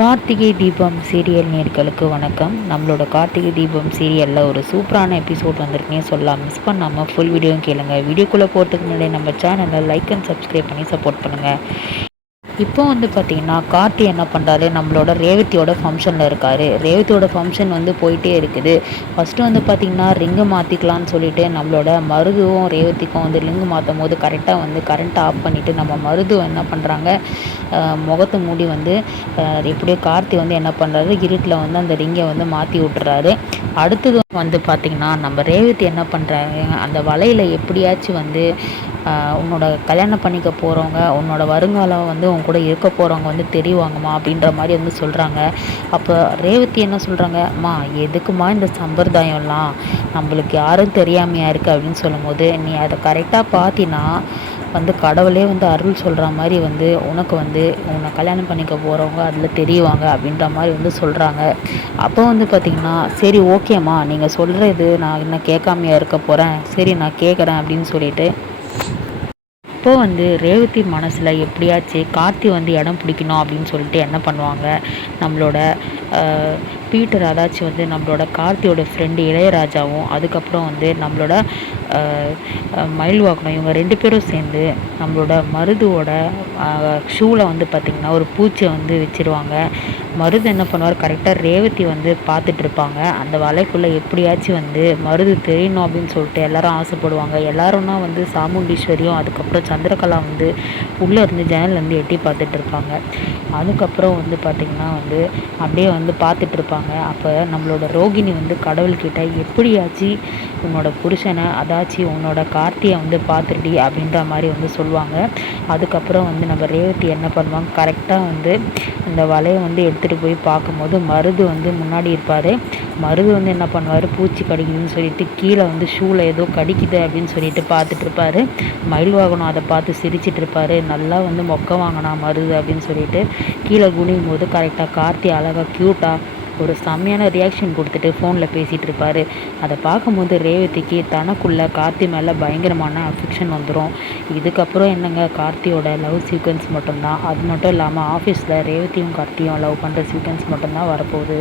Karthigai Deepam serial நேர்களுக்கு வணக்கம். நம்மளோட கார்த்திகை தீபம் சீரியலில் ஒரு சூப்பரான எபிசோட் வந்திருக்கேன் சொல்லலாம். மிஸ் பண்ணாமல் ஃபுல் வீடியோவும் கேளுங்க. வீடியோக்குள்ளே போகிறதுக்கு முன்னாடி நம்ம சேனலை லைக் அண்ட் சப்ஸ்கிரைப் பண்ணி சப்போர்ட் பண்ணுங்கள். இப்போ பார்த்திங்கன்னா கார்த்தி என்ன பண்ணுறாரு, நம்மளோட ரேவதியோட ஃபங்க்ஷனில் இருக்கார். ரேவதியோட ஃபங்க்ஷன் போயிட்டே இருக்குது. ஃபஸ்ட்டு பார்த்திங்கன்னா ரிங்கு மாற்றிக்கலான்னு சொல்லிட்டு நம்மளோட மருதுவும் ரேவதிக்கும் ரிங்கு மாற்றும் போது கரெக்டாக கரண்ட்டை ஆஃப் பண்ணிவிட்டு நம்ம மருது என்ன பண்ணுறாங்க, முகத்தை மூடி எப்படியோ கார்த்தி என்ன பண்ணுறாரு, இருட்டில் அந்த ரிங்கை மாற்றி விட்டுறாரு. அடுத்தது பார்த்திங்கன்னா நம்ம ரேவதி என்ன பண்ணுறாங்க, அந்த வலையில் எப்படியாச்சும் உன்னோட கல்யாணம் பண்ணிக்க போகிறவங்க, உன்னோட வருங்காலம் உன் கூட இருக்க போகிறவங்க தெரிவாங்கம்மா அப்படின்ற மாதிரி சொல்கிறாங்க. அப்போ ரேவதி என்ன சொல்கிறாங்க, அம்மா எதுக்குமா இந்த சம்பிரதாயம்லாம், நம்மளுக்கு யாரும் தெரியாமையா இருக்குது அப்படின்னு சொல்லும்போது, நீ அதை கரெக்டாக பார்த்தினா கடவுளே அருள் சொல்கிற மாதிரி உனக்கு உன்னை கல்யாணம் பண்ணிக்க போகிறவங்க அதில் தெரியுவாங்க அப்படின்ற மாதிரி சொல்கிறாங்க. அப்போ பார்த்திங்கன்னா சரி ஓகேம்மா, நீங்கள் சொல்கிறது நான் இன்னும் கேட்காமையா இருக்க போகிறேன், சரி நான் கேட்குறேன் அப்படின்னு சொல்லிட்டு இப்போது ரேவதி மனசில் எப்படியாச்சும் கார்த்தி இடம் பிடிக்கணும் அப்படின்னு சொல்லிட்டு என்ன பண்ணுவாங்க, நம்மளோட பீட்டர் அதாச்சும் நம்மளோட கார்த்தியோட ஃப்ரெண்டு இளையராஜாவும் அதுக்கப்புறம் நம்மளோட மயில்வாகனம் இவங்க 2 பேரும் சேர்ந்து நம்மளோட மருதுவோட ஷூவில் பார்த்திங்கன்னா ஒரு பூச்சியை வச்சுருவாங்க. மருது என்ன பண்ணுவார், கரெக்டாக ரேவதி பார்த்துட்ருப்பாங்க. அந்த வலைக்குள்ளே எப்படியாச்சும் மருது தெரியணும் அப்படின்னு சொல்லிட்டு எல்லாரும் ஆசைப்படுவாங்க. எல்லாரும்னா சாமுண்டீஸ்வரியும் அதுக்கப்புறம் சந்திரகலா உள்ளே இருந்து ஜன்னல்லேருந்து எட்டி பார்த்துட்ருப்பாங்க. அதுக்கப்புறம் பார்த்திங்கன்னா அப்படியே பார்த்துட்ருப்பாங்க. அப்போ நம்மளோட ரோகிணி கடவுள்கிட்ட எப்படியாச்சும் உன்னோட புருஷனை அதாச்சும் உன்னோட கார்த்தியை பார்த்துடி அப்படின்ற மாதிரி சொல்லுவாங்க. அதுக்கப்புறம் நம்ம ரேவதி என்ன பண்ணுவாங்க, கரெக்டாக இந்த வலையை எடுத்துகிட்டு போய் பார்க்கும்போது மருது முன்னாடி இருப்பார். மருது என்ன பண்ணுவார், பூச்சி கடிக்குதுன்னு சொல்லிட்டு கீழே ஷூவில் ஏதோ கடிக்குது அப்படின்னு சொல்லிட்டு பார்த்துட்ருப்பார். மயில்வாகனம் அதை பார்த்து சிரிச்சிட்டு இருப்பார். நல்லா மொக்க வாங்கினா மருது அப்படின்னு சொல்லிட்டு கீழே குனியும் போது கரெக்டாக கார்த்தி அழகாக க்யூட்டாக ஒரு செம்மையான ரியாக்ஷன் கொடுத்துட்டு ஃபோனில் பேசிகிட்டு இருப்பார். அதை பார்க்கும்போது ரேவதிக்கு தனக்குள்ளே கார்த்தி மேலே பயங்கரமான அஃபெக்ஷன் வந்துடும். இதுக்கப்புறம் என்னங்க, கார்த்தியோட லவ் சீக்வன்ஸ் மட்டும்தான். அது மட்டும் இல்லாமல் ஆஃபீஸில் ரேவதியும் கார்த்தியும் லவ் பண்ணுற சீக்வன்ஸ் மட்டும்தான் வரப்போகுது.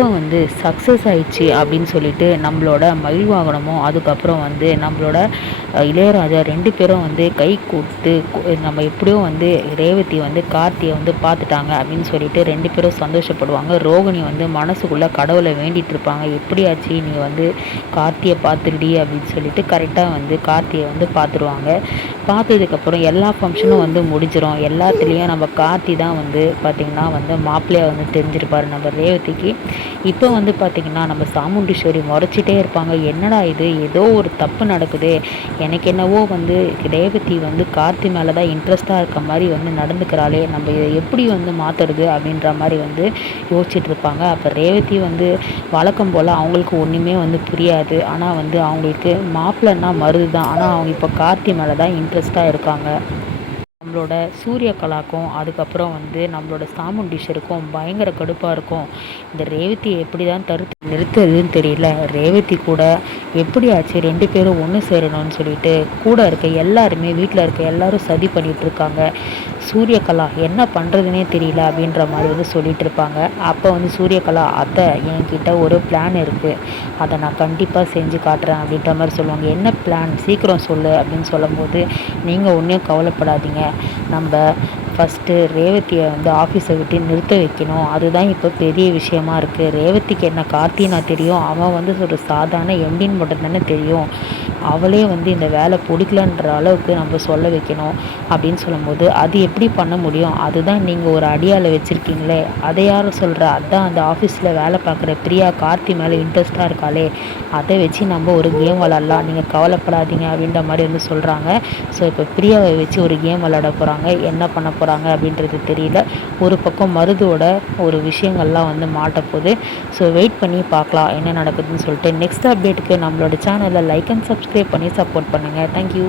இப்போ சக்ஸஸ் ஆயிடுச்சு அப்படின்னு சொல்லிட்டு நம்மளோட மயில்வாகனமும் அதுக்கப்புறம் நம்மளோட இளையராஜா 2 பேரும் கை கொடுத்து நம்ம எப்படியோ ரேவதி கார்த்தியை பார்த்துட்டாங்க அப்படின்னு சொல்லிட்டு 2 பேரும் சந்தோஷப்படுவாங்க. ரோகிணி மனசுக்குள்ளே கடவுளை வேண்டிகிட்டு இருப்பாங்க, எப்படியாச்சு நீ கார்த்தியை பார்த்துடி அப்படின்னு சொல்லிட்டு கரெக்டாக கார்த்தியை பார்த்துருவாங்க. பார்த்ததுக்கப்புறம் எல்லா ஃபங்க்ஷனும் முடிஞ்சிடும். எல்லாத்துலேயும் நம்ம கார்த்தி தான் பார்த்திங்கன்னா மாப்பிள்ளையாக தெரிஞ்சிருப்பார் நம்ம ரேவதிக்கு. இப்போ பார்த்திங்கன்னா நம்ம சாமுண்டீஸ்வரி முறைச்சிட்டே இருப்பாங்க, என்னடா இது, ஏதோ ஒரு தப்பு நடக்குது, எனக்கு என்னவோ ரேவதி கார்த்தி மேலே தான் இன்ட்ரெஸ்டாக இருக்க மாதிரி நடந்துக்கிறாளே, நம்ம இதை எப்படி மாற்றுறது அப்படின்ற மாதிரி யோசிச்சுட்டு இருப்பாங்க. அப்போ ரேவதி வழக்கம் போல் அவங்களுக்கு ஒன்றுமே புரியாது. ஆனால் அவங்களுக்கு மாப்பிள்ளைன்னா மருது தான், ஆனால் அவங்க இப்போ கார்த்தி மேலே தான் இன்ட்ரெஸ்டாக இருக்காங்க. நம்மளோட சூரியகலாக்கும் அதுக்கப்புறம் நம்மளோட சாமுண்டீஸ்வருக்கும் பயங்கர கடுப்பாக இருக்கும். இந்த ரேவதியை எப்படி தான் நிறுத்துறதுன்னு தெரியல. ரேவதி கூட எப்படியாச்சு 2 பேரும் ஒன்று சேரணும்னு சொல்லிட்டு கூட இருக்க எல்லாருமே, வீட்டில் இருக்க எல்லாரும் சதி பண்ணிகிட்ருக்காங்க. சூரியகலா என்ன பண்ணுறதுனே தெரியல அப்படின்ற மாதிரி சொல்லிகிட்டு இருப்பாங்க. அப்போ சூரியகலா, அத்தை என்கிட்ட ஒரு பிளான் இருக்குது, அதை நான் கண்டிப்பாக செஞ்சு காட்டுறேன் அப்படின்ற மாதிரி சொல்லுவாங்க. என்ன பிளான், சீக்கிரம் சொல்லு அப்படின்னு சொல்லும்போது, நீங்கள் ஒன்றும் கவலைப்படாதீங்க, நம்ம ஃபஸ்ட்டு ரேவதியை ஆஃபீஸை விட்டு நிறுத்த வைக்கணும், அதுதான் இப்போ பெரிய விஷயமா இருக்குது. ரேவதிக்கு என்ன கார்த்தினா தெரியும், அவன் ஒரு சாதாரண எம்டின்னு மட்டும் தானே தெரியும், அவளே இந்த வேலை பிடிக்கலன்ற அளவுக்கு நம்ம சொல்ல வைக்கணும் அப்படின்னு சொல்லும்போது, அது எப்படி பண்ண முடியும், அதுதான் நீங்கள் ஒரு அடியால் வச்சுருக்கீங்களே, அதை யாரும் சொல்கிறா, அதுதான் அந்த ஆஃபீஸில் வேலை பார்க்குற பிரியா கார்த்தி மேலே இன்ட்ரெஸ்ட்டாக இருக்காளே, அதை வச்சு நம்ம ஒரு கேம் விளாட்லாம், நீங்கள் கவலைப்படாதீங்க அப்படின்ற மாதிரி சொல்கிறாங்க. ஸோ இப்போ பிரியாவை வச்சு ஒரு கேம் விளாட போகிறாங்க. என்ன பண்ண போகிறாங்க அப்படின்றது தெரியல. ஒரு பக்கம் மருதுவோட ஒரு விஷயங்கள்லாம் மாட்ட போகுது. ஸோ வெயிட் பண்ணி பார்க்கலாம் என்ன நடக்குதுன்னு சொல்லிட்டு. நெக்ஸ்ட் அப்டேட்டுக்கு நம்மளோட சேனலை லைக் அண்ட் சப்ஸ்கிரைப் பண்ணி சப்போர்ட் பண்ணுங்கள். தேங்க்யூ.